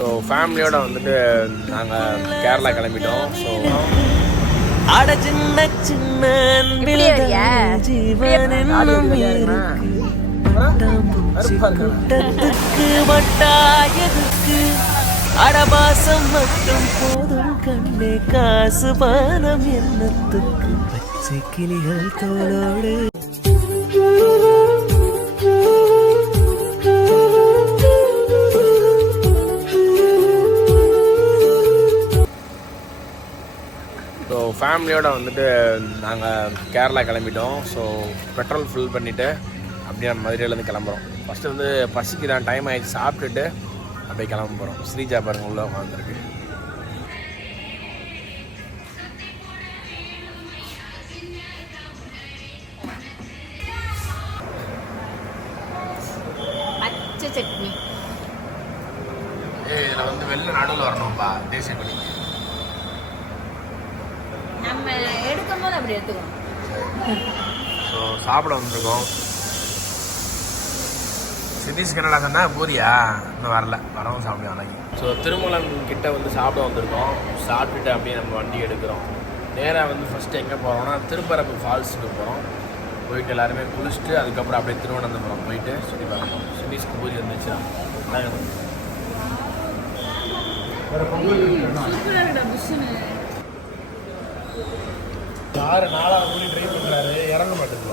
So ஃபேமிலியோட வந்துட்டு நாங்கள் கேரளா கிளம்பிட்டோம். ஸோ அட சின்ன சின்ன கூட்டத்துக்கு வட்டாயதுக்கு அடபாசம் மட்டும் போதும் கண்ணே காசு பானம் என்னத்துக்கு பச்சை கிளிகள் தோளோடு ஸோ ஃபேமிலியோட வந்துட்டு நாங்கள் கேரளா கிளம்பிட்டோம். ஸோ பெட்ரோல் ஃபில் பண்ணிவிட்டு அப்படியே நம்ம மதுரையிலேருந்து கிளம்புறோம். ஃபஸ்ட்டு வந்து பசிக்குதான், டைம் ஆகிடுச்சு, சாப்பிட்டுட்டு அப்படியே கிளம்ப போகிறோம். ஸ்ரீஜா பாருங்க உள்ளே உட்காந்துருக்கு. பச்சை சட்னி இதில் வந்து வெள்ளை நடுவில் வரணும்ப்பா, தேசிய கொடி. நம்ம எடுக்கும் போது அப்படி எடுத்துக்கணும். ஸோ சாப்பிட வந்திருக்கோம். சித்தீஷ் கன்னடா சொன்னா போதியா இன்னும் வரவும் சாப்பிடுவோம் அன்னைக்கு. ஸோ திருமலம் கிட்ட வந்து சாப்பிட வந்திருக்கோம். சாப்பிட்டுட்டு அப்படியே நம்ம வண்டி எடுக்கிறோம். நேராக வந்து ஃபஸ்ட்டு எங்கே போகிறோம்னா திருப்பரப்பு ஃபால்ஸுக்கு போகிறோம். போயிட்டு எல்லாருமே குளிச்சுட்டு அதுக்கப்புறம் அப்படியே திருவனந்தபுரம் போயிட்டு சுற்றி பார்க்கணும். சித்தீஷ்க்கு பூஜை இருந்துச்சு. யாரு 4வது கூலி ட்ரை பண்ணுறாரு, இறங்க மாட்டேங்குது.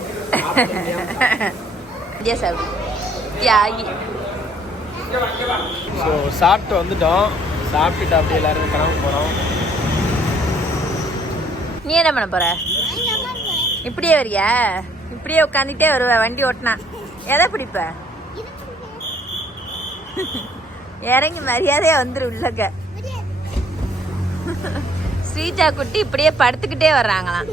ஸோ சாப்பிட்டு வந்துட்டோம். சாப்பிட்டுட்டு அப்படியே எல்லாருமே கிளம்ப போகிறோம். நீ என்ன பண்ண போற? இப்படியே வரியா? இப்படியே உட்காந்துட்டே வருவ வண்டி ஓட்டினா? எதை பிடிப்ப? இறங்கி மரியாதையா வந்துரு உள்ளக. ஸ்ரீஜா குட்டி இப்படியே படுத்துக்கிட்டே வர்றாங்களாம்.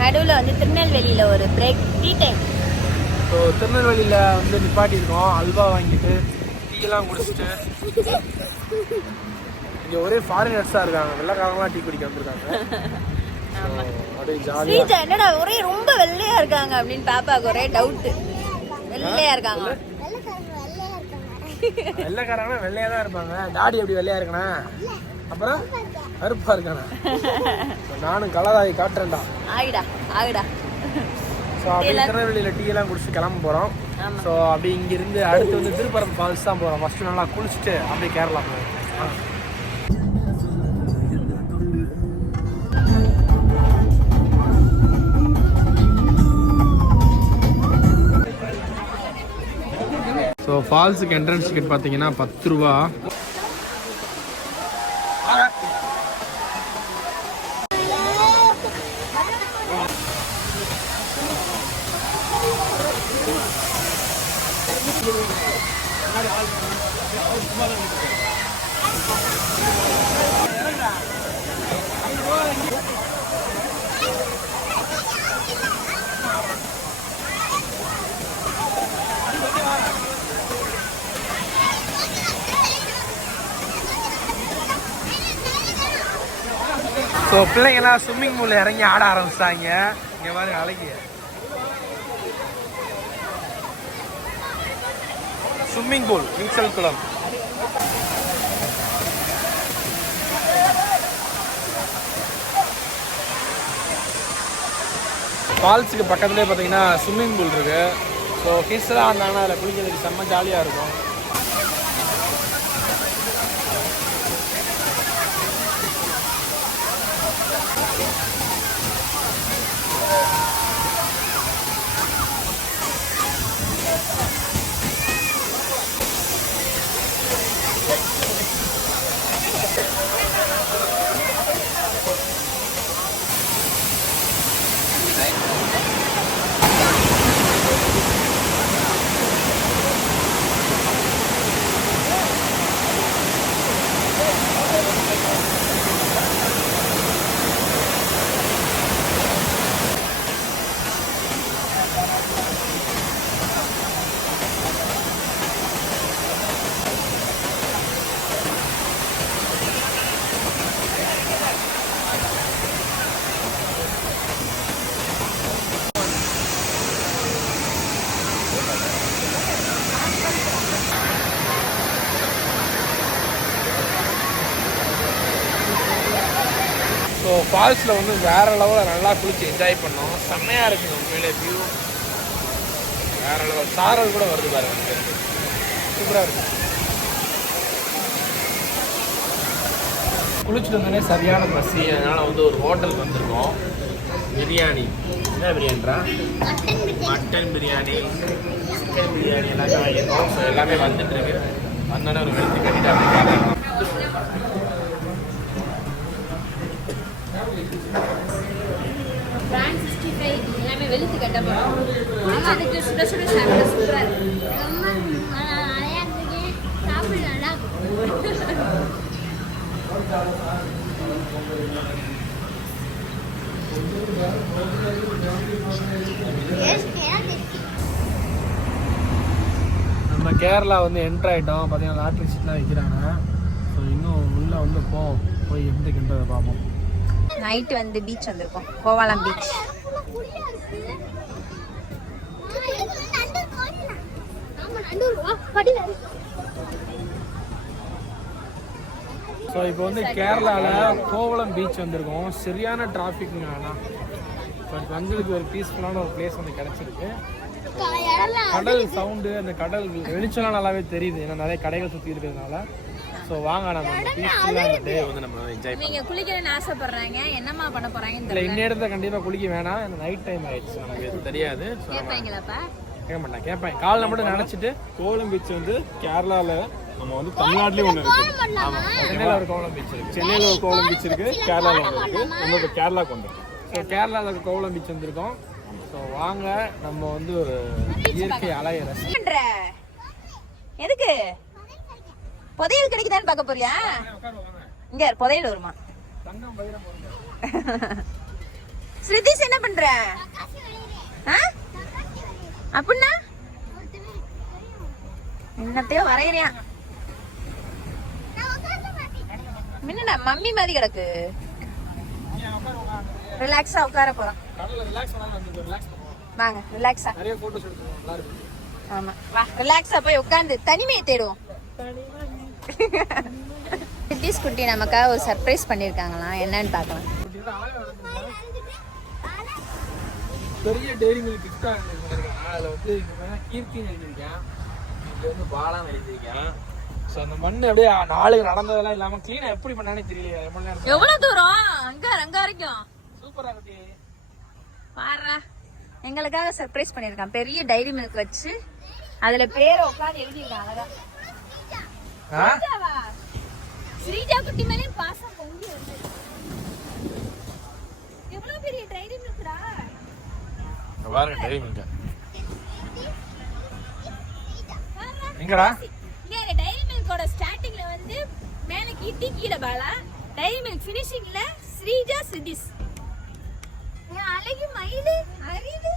நடுவில் வந்து திருநெல்வேலியில் ஒரு பிரேக் டீ டைம். ஸோ திருநெல்வேலியில் வந்து நிப்பாட்டியிருக்கோம். அல்வா வாங்கிட்டு டீயெல்லாம் குடிச்சிட்டு இங்கே ஒரே ஃபாரினர்ஸாக இருக்காங்க. வெள்ளைக்காரங்களாம் டீ குடிக்க வந்திருக்காங்க. அப்படியே ஜாலியாக. என்னடா ஒரே ரொம்ப வெள்ளையா இருக்காங்க அப்படின்னு பாப்பாவுக்கு ஒரே டவுட்டு. வெள்ளையா இருக்காங்க. வெள்ளைக்காரங்க வெள்ளையா தான் இருப்பாங்க. டாடி எப்படி வெள்ளையா இருக்கணா, அப்புறம் கருப்பா இருக்கானா? நானும் கலராகி காட்டுறேன்டா. ஆகிடா ஆகிடா. ஸோ அப்படியே திருநெல்வேலியில் டீ எல்லாம் குடிச்சு கிளம்ப போகிறோம். ஸோ அப்படி இங்கிருந்து அடுத்து வந்து திருப்பரப்பு ஃபால்ஸ் தான் போகிறோம். ஃபஸ்ட்டு நல்லா குளிச்சுட்டு அப்படியே கேரளா போகிறோம். ஸோ ஃபால்ஸுக்கு என்ட்ரன்ஸ் டிக்கெட் பார்த்தீங்கன்னா 10 ரூபா. ஸோ பிள்ளைங்கள்லாம் ஸ்விம்மிங் பூலில் இறங்கி ஆட ஆரம்பிச்சிட்டாங்க. இங்கே மாதிரி அழகிய ஸ்விம்மிங் பூல், நீச்சல் குளம். ஃபால்ஸுக்கு பக்கத்துலேயே பார்த்தீங்கன்னா ஸ்விம்மிங் பூல் இருக்குது. ஸோ கிட்ஸ்லாம் வந்தாங்கன்னா அதில் குளிக்கிறதுக்கு செம்ம ஜாலியாக இருக்கும். ஃபால்ஸில் வந்து வேற லெவலில் நல்லா குளிச்சு என்ஜாய் பண்ணோம். செம்மையாக இருக்குங்க உண்மையிலே வியூ வேற லெவல். சாரல் கூட வருது பாருங்க, சூப்பராக இருக்கு. குளிச்சுட்டு வந்தோடனே சரியான பசி, அதனால் வந்து ஒரு ஹோட்டலுக்கு வந்திருக்கோம். பிரியாணி, என்ன பிரியாணின்றா? மட்டன் பிரியாணி, சிக்கன் பிரியாணி எல்லாமே வாங்கியிருக்கோம். ஸோ எல்லாமே வந்துட்டு இருக்கு. வந்தோடனே ஒரு வெளுத்து கட்டிட்டு அப்படி பிரான் 65 எல்லாமே வெளுத்து கட்ட போறோம். அதுக்கு சுட சுட சாப்பிட சூப்பரா இருக்கு. நம்ம கேரளா வந்து என்ட்ரு ஆகிட்டோம். பார்த்தீங்கன்னா லாட்ரி சீட்லாம் வைக்கிறாங்க. ஸோ இன்னும் உள்ளே வந்து போய் எப்படி கிண்டதை பார்ப்போம். நைட்டு வந்து பீச் வந்திருக்கோம், கோவாலம் பீச். ஸோ இப்போ வந்து கேரளாவில் கோவளம் பீச் வந்திருக்கோம். சரியான டிராஃபிக்ங்க. ஆனால் பட் வந்ததுக்கு ஒரு பீஸ்ஃபுல்லான ஒரு பிளேஸ் வந்து கிடச்சிருக்கு. கடல் சவுண்டு, அந்த கடல் வெளிச்சம்லாம் நல்லாவே தெரியுது, ஏன்னா நிறைய கடைகள் சுற்றி இருக்கிறதுனால. ஸோ வாங்க நம்ம பீஸ்ஃபுல்லான டே வந்து நம்ம என்ஜாய் பண்ணலாம். நீங்கள் குளிக்கணும்னு ஆசைப்படுறாங்க, என்னம்மா பண்ண போகிறாங்கன்னு இல்லை இந்நேரத்தை கண்டிப்பாக குளிக்க வேணாம், நைட் டைம் ஆயிடுச்சு, நமக்கு எதுவும் தெரியாது. கேட்பீங்களாப்பா? கேட்க மாட்டேன், கேட்பேன். காலைல மட்டும் நினச்சிட்டு கோவளம் பீச் வந்து கேரளாவில் நம்ம வந்து தமிழ்நாட்டிலேயும் ஒன்று இருக்குது. ஆமாம், சென்னையில் ஒரு கோவளம் பீச் இருக்குது. சென்னையில் ஒரு கோவளம் பீச் இருக்குது, கேரளாவில் ஒன்று இருக்குது. நம்ம கேரளாவுக்கு வந்துருக்கோம். ஸோ கேரளாவில் ஒரு கோவளம் பீச் வந்திருக்கோம். ஸோ வாங்க நம்ம வந்து ஒரு இயற்கை அலையை ரசிக்கின்ற. எதுக்கு புதையல் கிடைக்குதான்னு பார்க்க போறியா? இங்க புதையல் வருமா? ஸ்ருதிஷ் என்ன பண்ற? அப்படின்னா என்னத்தையோ வரையறியா? என்னடா மம்மி மாதிரி கிடக்கு. ரிலாக்ஸா உட்கார போறோம். வாங்க ரிலாக்ஸா. நிறைய போட்டோஸ் எடுத்துக்கோங்க, நல்லா இருக்கு. ஆமா வா ரிலாக்ஸா போய் உட்கார்ந்து தனிமையை தேடுவோம். சிட்டிஸ் குட்டி நமக்காக ஒரு சர்ப்ரைஸ் பண்ணிருக்காங்களாம், என்னன்னு பார்க்கலாம். பெரிய டெய்ரி மில்க் கிஃப்டா இருந்திருக்கேன். அதில் வந்து கீர்த்தின்னு எழுதியிருக்கேன், இங்கே வந்து பாலான்னு எழுதியிருக்கேன். ஸோ அந்த மண் அப்படியே நாளுக்கு நடந்ததெல்லாம் இல்லாமல் க்ளீனாக எப்படி பண்ணானே தெரியல. எவ்வளவு தூரம் அங்க வரைக்கும் சூப்பராக இருக்கு. பாருடா, எங்களுக்காக சர்ப்ரைஸ் பண்ணிருக்கான். பெரிய டைரி மில்க் வச்சு அதுல பேரை உட்காந்து எழுதிருக்கான். அழகா ஸ்ரீஜா குட்டி மேலே பாசம் பொங்கி வருது. எவ்வளவு பெரிய டைரி மில்க்டா பாருங்க. டைரி மில்க் எங்கடா? இங்க டைரி மில்கோட ஸ்டார்டிங்ல வந்து மேல கீட்டி கீழ பாலா, டைரி மில்க் ஃபினிஷிங்ல ஸ்ரீஜா சிதிஸ். அழகி மயிலு அறிவு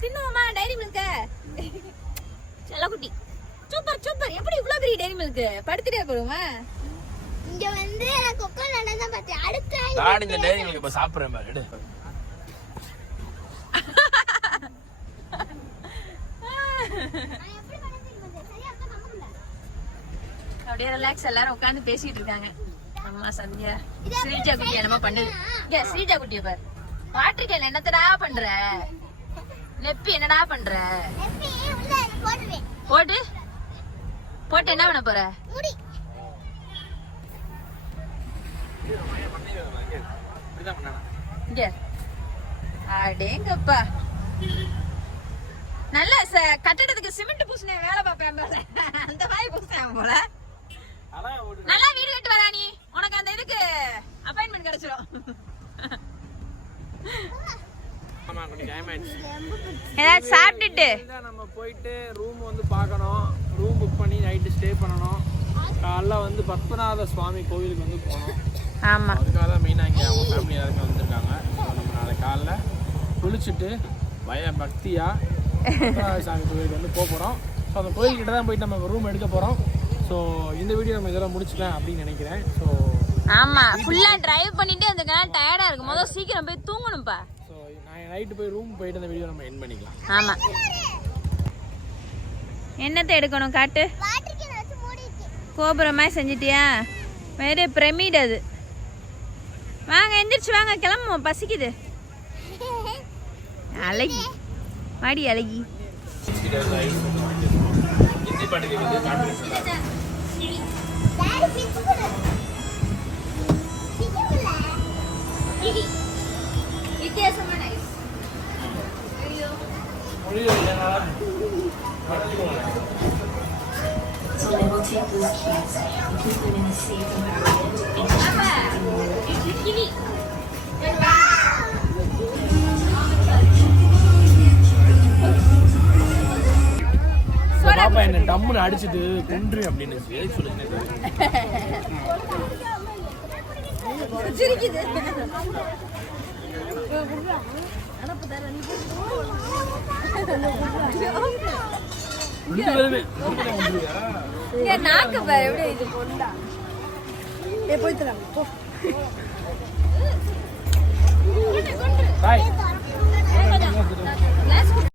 சின்னமா டைரி மில்க செல்லக்குட்டி. Super super. எப்படி இவ்வளவு பெரிய டைரி மில்க் படுத்துட்டே போடுமா? இங்க வந்து நான் கொக்கோல தான் பார்த்தேன். அடுத்து நான் இந்த டைரி மில்க் இப்ப சாப்பிடுறேன் பாரு. எடு. அப்படியே ரிலாக்ஸ் எல்லாரும் உட்கார்ந்து பேசிட்டு இருக்காங்க. அம்மா சந்தியா ஸ்ரீஜா குட்டி என்னமா பண்ணுது? இங்க ஸ்ரீஜா குட்டிய பாரு. வாட்டர்கேன் என்னத்தடா பண்ற? நெப்பி என்னடா பண்ற? போட்டு போட்டு என்ன பண்ண போற? இங்க அடேங்கப்பா, நல்ல கட்டடத்துக்கு சிமெண்ட் பூசின வேலை பார்ப்பேன் போல, அந்த மாதிரி பூசினேன் போல. நல்லா வீடு கட்டு வரா நீ, உனக்கு அந்த இதுக்கு அப்பாயின்மெண்ட் கிடைச்சிடும். ஏதாவது சாப்பிட்டுட்டு நம்ம போயிட்டு ரூம் வந்து பார்க்கணும். ரூம் புக் பண்ணி நைட்டு ஸ்டே பண்ணணும். காலைல வந்து பத்மநாத சுவாமி கோவிலுக்கு வந்து போகணும். ஆமா, அதுக்காக தான் மெயினாக இங்கே அவங்க ஃபேமிலி எல்லாருமே வந்திருக்காங்க. ஸோ நம்ம நாளை காலைல குளிச்சுட்டு பக்தியாக பத்மநாத சாமி கோவிலுக்கு வந்து போகிறோம். ஸோ அந்த கோயில்கிட்ட தான் போயிட்டு நம்ம ரூம் எடுக்க போகிறோம். ஸோ இந்த வீடியோ நம்ம இதெல்லாம் முடிச்சுக்கலாம் அப்படின்னு நினைக்கிறேன். ஸோ ஆமா, ஃபுல்லா டிரைவ் பண்ணிட்டு அந்த டயர்டா இருக்கும் போது சீக்கிரம் போய் தூங்கணும்ப்பா. ஸோ நான் நைட்டு போய் ரூம் போயிட்டு அந்த வீடியோ நம்ம எண்ட் பண்ணிக்கலாம். ஆமா, என்னத்தை எடுக்கணும் காட்டு. கோபுரமா செஞ்சிட்டியா? வேற பிரமிட் அது. வாங்க எந்திரிச்சு வாங்க கிளம்புவோம் பசிக்குது அழகி வாடி அழகி இட்லி பாட்டிக்கு வந்து கான்ஃபிடன்ஸ் நல்லா டாடி பிச்சு போடு பிச்சு போடு இடி வித்தியாசமான ஐஸ் மொழியில் இல்லைனா So they will take those keys and keep them in a safe environment into kiwi பாப்பா என்ன டம்முன்னு அடிச்சுட்டு கொன்று அப்படின்னு சொல்லுங்க சிரிக்குது நாக்கு பாரு எப்படி இது பொண்டா போய் தரேன்